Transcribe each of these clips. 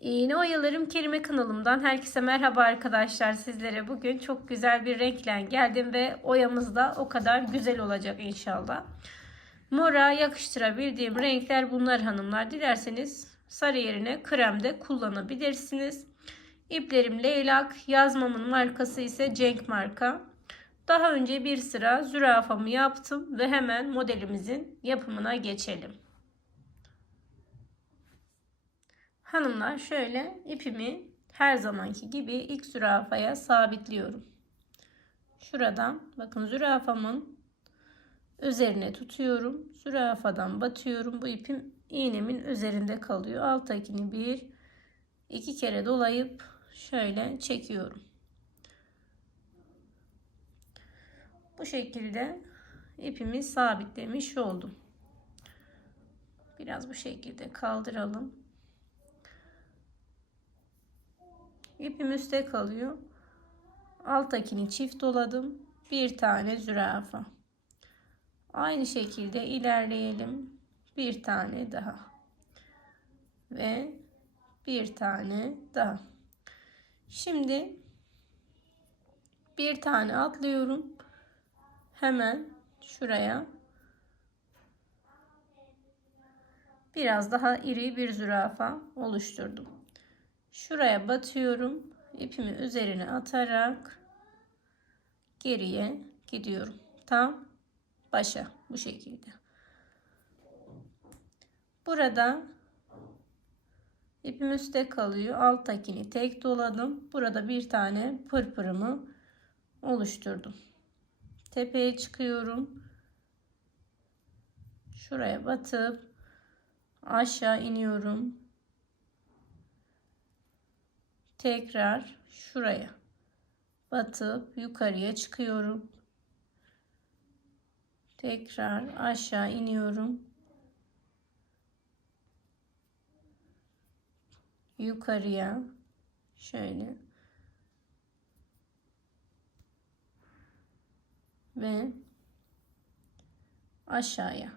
İğne Oyalarım Kerime kanalımdan herkese merhaba arkadaşlar sizlere. Bugün çok güzel bir renkle geldim ve oyamız da o kadar güzel olacak inşallah. Mora yakıştırabildiğim renkler bunlar hanımlar. Dilerseniz sarı yerine krem de kullanabilirsiniz. İplerim leylak, yazmamın markası ise Cenk marka. Daha önce bir sıra zürafamı yaptım ve hemen modelimizin yapımına geçelim. Hanımlar şöyle ipimi her zamanki gibi ilk zürafaya sabitliyorum. Şuradan bakın zürafamın üzerine tutuyorum. Zürafadan batıyorum. Bu ipim iğnemin üzerinde kalıyor. Alttakini bir iki kere dolayıp şöyle çekiyorum. Bu şekilde ipimi sabitlemiş oldum. Biraz bu şekilde kaldıralım. İpim üstte kalıyor. Alttakini çift doladım. Bir tane zürafa. Aynı şekilde ilerleyelim. Bir tane daha. Ve bir tane daha. Şimdi bir tane atlıyorum. Hemen şuraya biraz daha iri bir zürafa oluşturdum. Şuraya batıyorum. İpimi üzerine atarak geriye gidiyorum. Tam başa bu şekilde. Burada ipim üstte kalıyor. Alttakini tek doladım. Burada bir tane pırpırımı oluşturdum. Tepeye çıkıyorum. Şuraya batıp aşağı iniyorum tekrar şuraya batıp yukarıya çıkıyorum. Tekrar aşağı iniyorum. Yukarıya şöyle ve aşağıya.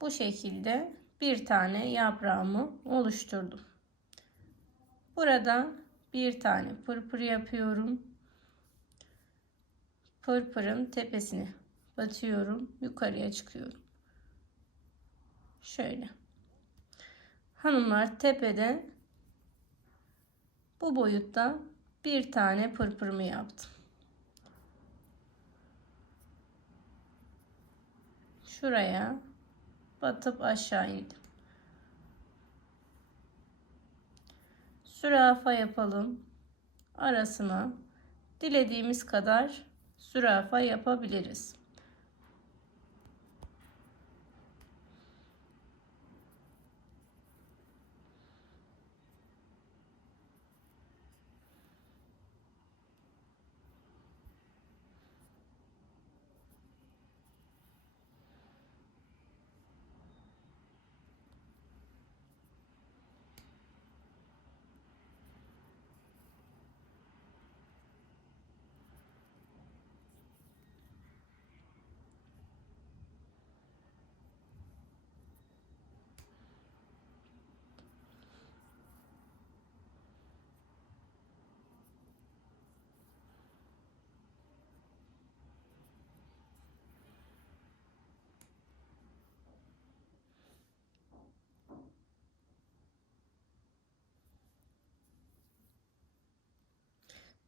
Bu şekilde bir tane yaprağımı oluşturdum. Burada bir tane pırpır yapıyorum. Pırpırın tepesine batıyorum. Yukarıya çıkıyorum. Şöyle. Hanımlar tepede bu boyutta bir tane pırpırımı yaptım. Şuraya batıp aşağı indim. Zürafa yapalım. Arasına dilediğimiz kadar zürafa yapabiliriz.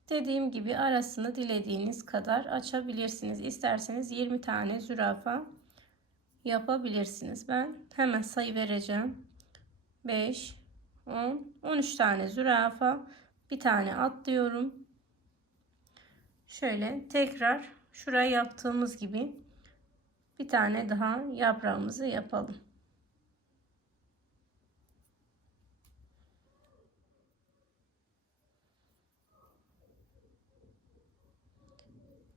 Dediğim gibi arasını dilediğiniz kadar açabilirsiniz. İsterseniz 20 tane zürafa yapabilirsiniz. Ben hemen sayı vereceğim. 5, 10, 13 tane zürafa. Bir tane atlıyorum. Şöyle tekrar şuraya yaptığımız gibi bir tane daha yaprağımızı yapalım.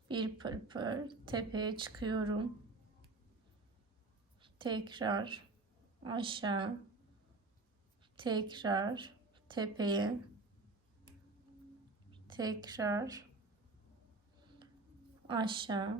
Bir pırpır tepeye çıkıyorum. Tekrar aşağı tekrar tepeye tekrar aşağı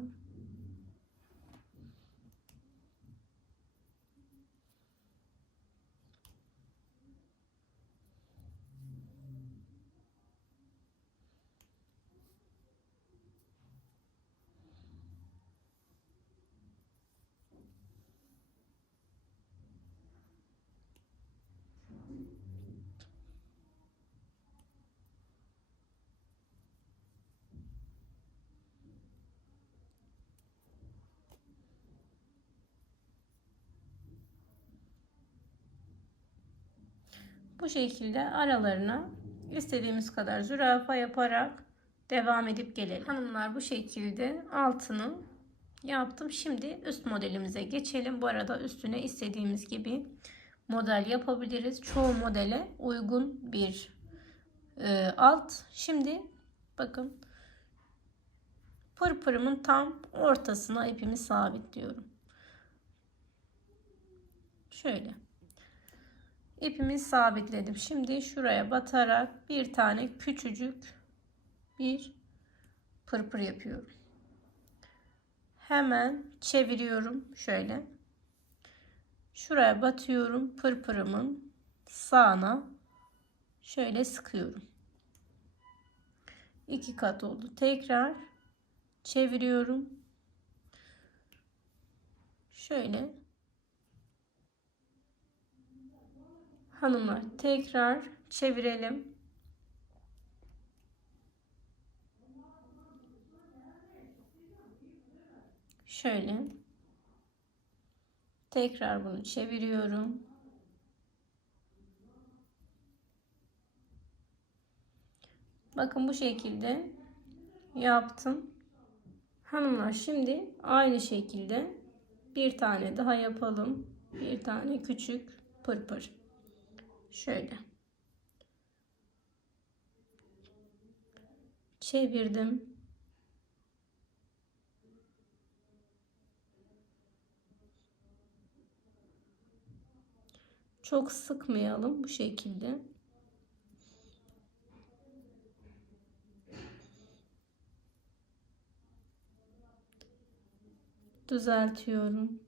Bu şekilde aralarına istediğimiz kadar zürafa yaparak devam edip gelelim. Hanımlar bu şekilde altını yaptım. Şimdi üst modelimize geçelim. Bu arada üstüne istediğimiz gibi model yapabiliriz. Çoğu modele uygun bir e, alt. Şimdi bakın pırpırımın tam ortasına ipimi sabitliyorum. Şöyle. İpimi sabitledim. Şimdi şuraya batarak bir tane küçücük bir pırpır yapıyorum. Hemen çeviriyorum şöyle. Şuraya batıyorum pırpırımın sağına şöyle sıkıyorum. İki kat oldu. Tekrar çeviriyorum. Şöyle hanımlar tekrar çevirelim. Şöyle tekrar bunu çeviriyorum. Bakın bu şekilde yaptım. Hanımlar şimdi aynı şekilde bir tane daha yapalım. Bir tane küçük pırpır. Şöyle. Çevirdim. Çok sıkmayalım bu şekilde. Düzeltiyorum.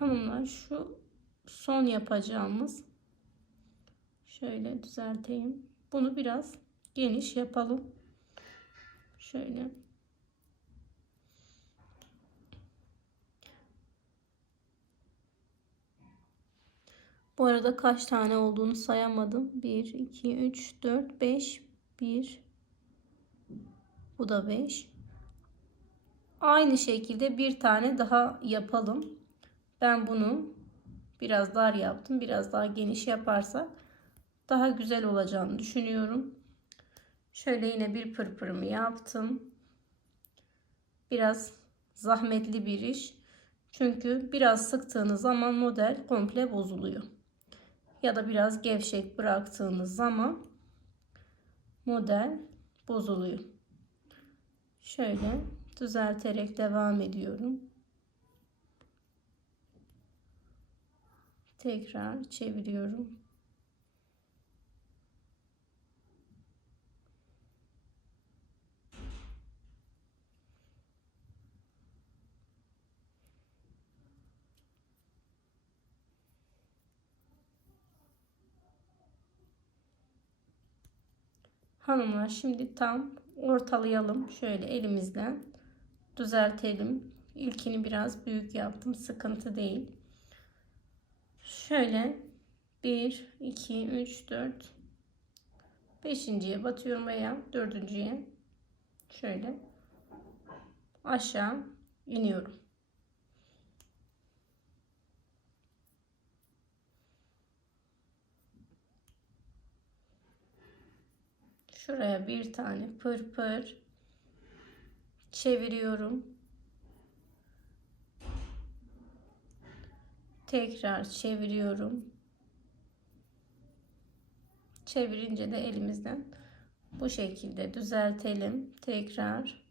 Hanımlar şu son yapacağımız şöyle düzelteyim. Bunu biraz geniş yapalım. Şöyle. Bu arada kaç tane olduğunu sayamadım. 1, 2, 3, 4, 5, 1. Bu da 5. Aynı şekilde bir tane daha yapalım. Ben bunu biraz dar yaptım. Biraz daha geniş yaparsak daha güzel olacağını düşünüyorum. Şöyle yine bir pırpırımı yaptım. Biraz zahmetli bir iş. Çünkü biraz sıktığınız zaman model komple bozuluyor. Ya da biraz gevşek bıraktığınız zaman model bozuluyor. Şöyle düzelterek devam ediyorum. Tekrar çeviriyorum. Hanımlar şimdi tam ortalayalım. Şöyle elimizden düzeltelim. İlkini biraz büyük yaptım. Sıkıntı değil. Şöyle 1, 2, 3, 4, 5.ye batıyorum veya 4.ye şöyle aşağı iniyorum. Şuraya bir tane pırpır çeviriyorum. Tekrar çeviriyorum. Çevirince de elimizden bu şekilde düzeltelim. Tekrar.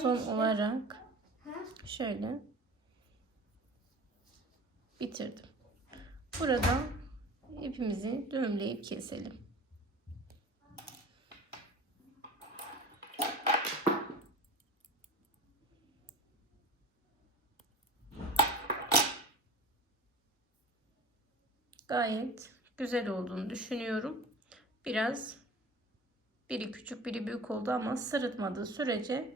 Son olarak şöyle bitirdim. Burada ipimizi düğümleyip keselim. Gayet güzel olduğunu düşünüyorum. Biraz biri küçük biri büyük oldu ama sırıtmadığı sürece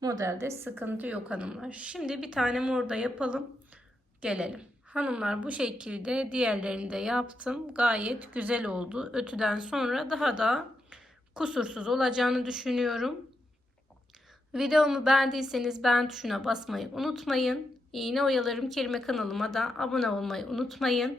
modelde sıkıntı yok hanımlar. Şimdi bir tane mor da yapalım. Gelelim. Hanımlar bu şekilde diğerlerini de yaptım. Gayet güzel oldu. Ötüden sonra daha da kusursuz olacağını düşünüyorum. Videomu beğendiyseniz beğen tuşuna basmayı unutmayın. İğne oyalarım kelime kanalıma da abone olmayı unutmayın.